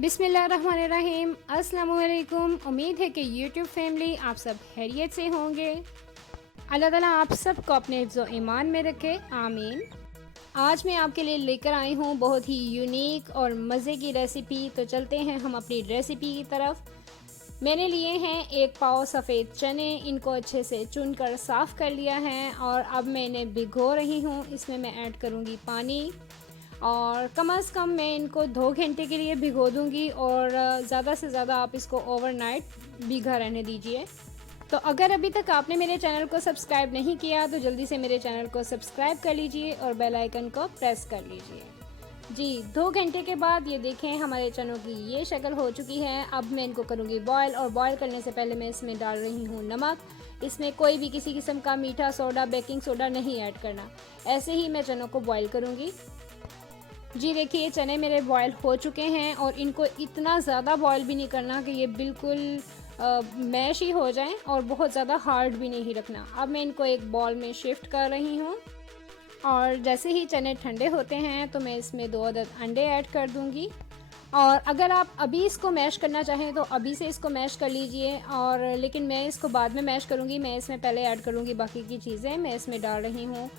बिस्मिल्लाहिर्रहमानिर्रहीम। अस्सलाम वालेकुम। उम्मीद है कि यूट्यूब फैमिली आप सब खैरियत से होंगे। अल्लाह ताला आप सबको अपने हिफ्ज़ व ईमान में रखे, आमीन। आज मैं आपके लिए लेकर आई हूँ बहुत ही यूनिक और मज़े की रेसिपी। तो चलते हैं हम अपनी रेसिपी की तरफ। मैंने लिए हैं 1 पाव सफ़ेद चने। इनको अच्छे से चुनकर साफ़ कर लिया है और अब मैं इन्हें भिगो रही हूँ। इसमें मैं ऐड करूँगी पानी और कम से कम मैं इनको 2 घंटे के लिए भिगो दूँगी और ज़्यादा से ज़्यादा आप इसको ओवरनाइट भीगा रहने दीजिए। तो अगर अभी तक आपने मेरे चैनल को सब्सक्राइब नहीं किया तो जल्दी से मेरे चैनल को सब्सक्राइब कर लीजिए और बेल आइकन को प्रेस कर लीजिए। जी 2 घंटे के बाद ये देखें हमारे चनों की ये शक्ल हो चुकी है। अब मैं इनको करूँगी बॉयल और बॉयल करने से पहले मैं इसमें डाल रही हूँ नमक। इसमें कोई भी किसी किस्म का मीठा सोडा, बेकिंग सोडा नहीं ऐड करना। ऐसे ही मैं चनों को बॉयल करूँगी। जी देखिए चने मेरे बॉयल हो चुके हैं और इनको इतना ज़्यादा बॉयल भी नहीं करना कि ये बिल्कुल मैश ही हो जाएं और बहुत ज़्यादा हार्ड भी नहीं रखना। अब मैं इनको एक बॉल में शिफ्ट कर रही हूँ और जैसे ही चने ठंडे होते हैं तो मैं इसमें 2 अदद अंडे ऐड कर दूँगी। और अगर आप अभी इसको मैश करना चाहें तो अभी से इसको मैश कर लीजिए और लेकिन मैं इसको बाद में मैश करूँगी। मैं इसमें पहले ऐड करूँगी बाकी की चीज़ें। मैं इसमें डाल रही हूँ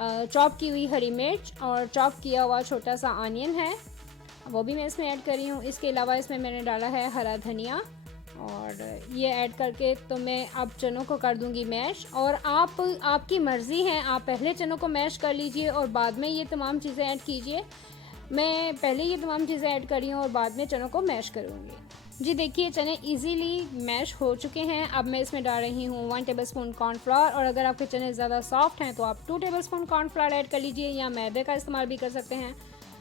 चॉप की हुई हरी मिर्च और चॉप किया हुआ छोटा सा ऑनियन है, वो भी मैं इसमें ऐड कर रही हूँ। इसके अलावा इसमें मैंने डाला है हरा धनिया और ये ऐड करके तो मैं अब चनों को कर दूंगी मैश। और आपकी मर्ज़ी है, आप पहले चनों को मैश कर लीजिए और बाद में ये तमाम चीज़ें ऐड कीजिए। मैं पहले ये तमाम चीज़ें ऐड कर रही हूँ और बाद में चनों को मैश करूँगी। जी देखिए चने इजीली मैश हो चुके हैं। अब मैं इसमें डाल रही हूँ 1 टेबलस्पून कॉर्नफ्लावर और अगर आपके चने ज़्यादा सॉफ्ट हैं तो आप 2 टेबलस्पून कॉर्नफ्लावर ऐड कर लीजिए या मैदे का इस्तेमाल भी कर सकते हैं।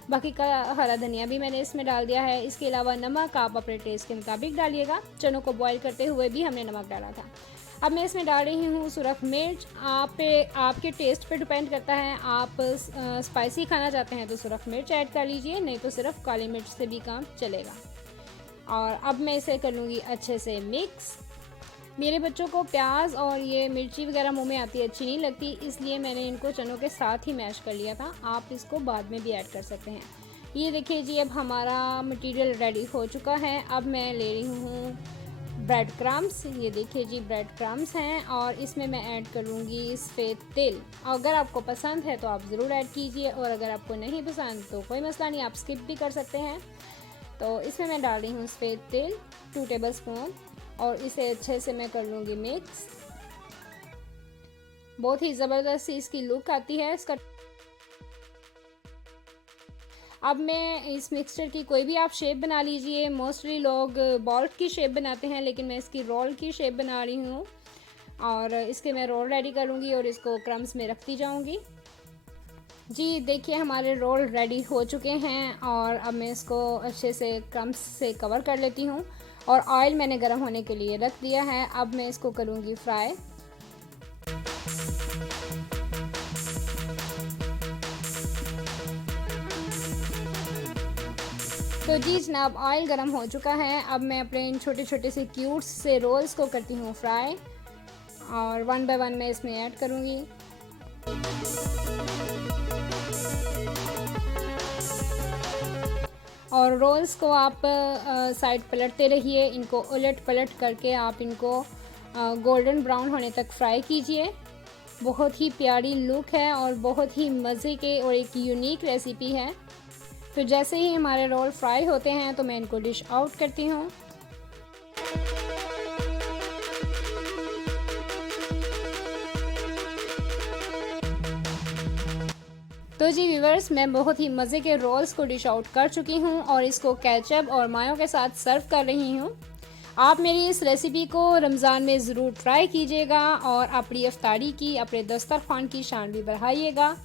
बाकी का हरा धनिया भी मैंने इसमें डाल दिया है। इसके अलावा नमक आप अपने टेस्ट के मुताबिक डालिएगा। चनों को बॉयल करते हुए भी हमने नमक डाला था। अब मैं इसमें डाल रही हूँ सुरख मिर्च। आपके टेस्ट पे डिपेंड करता है। आप स्पाइसी खाना चाहते हैं तो सुरख मिर्च ऐड कर लीजिए, नहीं तो सिर्फ काली मिर्च से भी काम चलेगा। और अब मैं इसे कर लूँगी अच्छे से मिक्स। मेरे बच्चों को प्याज और ये मिर्ची वगैरह मुंह में आती अच्छी नहीं लगती, इसलिए मैंने इनको चनों के साथ ही मैश कर लिया था। आप इसको बाद में भी ऐड कर सकते हैं। ये देखिए जी अब हमारा मटेरियल रेडी हो चुका है। अब मैं ले रही हूँ ब्रेड क्रम्स। ये देखिए जी ब्रेड क्रम्स हैं और इसमें मैं ऐड करूँगी सफ़ेद तिल। अगर आपको पसंद है तो आप ज़रूर ऐड कीजिए और अगर आपको नहीं पसंद तो कोई मसला नहीं, आप स्किप भी कर सकते हैं। तो इसमें मैं डाल रही हूँ सफ़ेद तिल 2 टेबलस्पून और इसे अच्छे से मैं कर लूँगी मिक्स। बहुत ही ज़बरदस्त सी इसकी लुक आती है इसका। अब मैं इस मिक्सचर की कोई भी आप शेप बना लीजिए। मोस्टली लोग बॉल की शेप बनाते हैं लेकिन मैं इसकी रोल की शेप बना रही हूँ और इसके मैं रोल रेडी करूँगी और इसको क्रम्स में रखती जाऊँगी। जी देखिए हमारे रोल रेडी हो चुके हैं और अब मैं इसको अच्छे से क्रम्स से कवर कर लेती हूँ और ऑयल मैंने गर्म होने के लिए रख दिया है। अब मैं इसको करूँगी फ्राई। तो जी जनाब ऑयल गर्म हो चुका है। अब मैं अपने इन छोटे छोटे से क्यूब्स से रोल्स को करती हूँ फ्राई और 1 बाय 1 मैं इसमें ऐड करूँगी। और रोल्स को आप साइड पलटते रहिए। इनको उलट पलट करके आप इनको गोल्डन ब्राउन होने तक फ्राई कीजिए। बहुत ही प्यारी लुक है और बहुत ही मज़े के और एक यूनिक रेसिपी है। तो जैसे ही हमारे रोल फ्राई होते हैं तो मैं इनको डिश आउट करती हूँ। तो जी व्यूवर्स मैं बहुत ही मज़े के रोल्स को डिश आउट कर चुकी हूँ और इसको केचप और मायो के साथ सर्व कर रही हूँ। आप मेरी इस रेसिपी को रमज़ान में ज़रूर ट्राई कीजिएगा और अपनी इफ्तारी की, अपने दस्तरखान की शान भी बढ़ाइएगा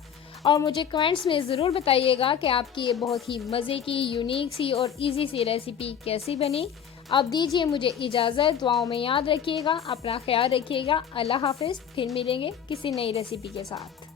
और मुझे कमेंट्स में ज़रूर बताइएगा कि आपकी ये बहुत ही मज़े की यूनिक सी और इजी सी रेसिपी कैसी बनी। अब दीजिए मुझे इजाज़त। दुआओं में याद रखिएगा, अपना ख्याल रखिएगा। अल्लाह हाफिज़। फिर मिलेंगे किसी नई रेसिपी के साथ।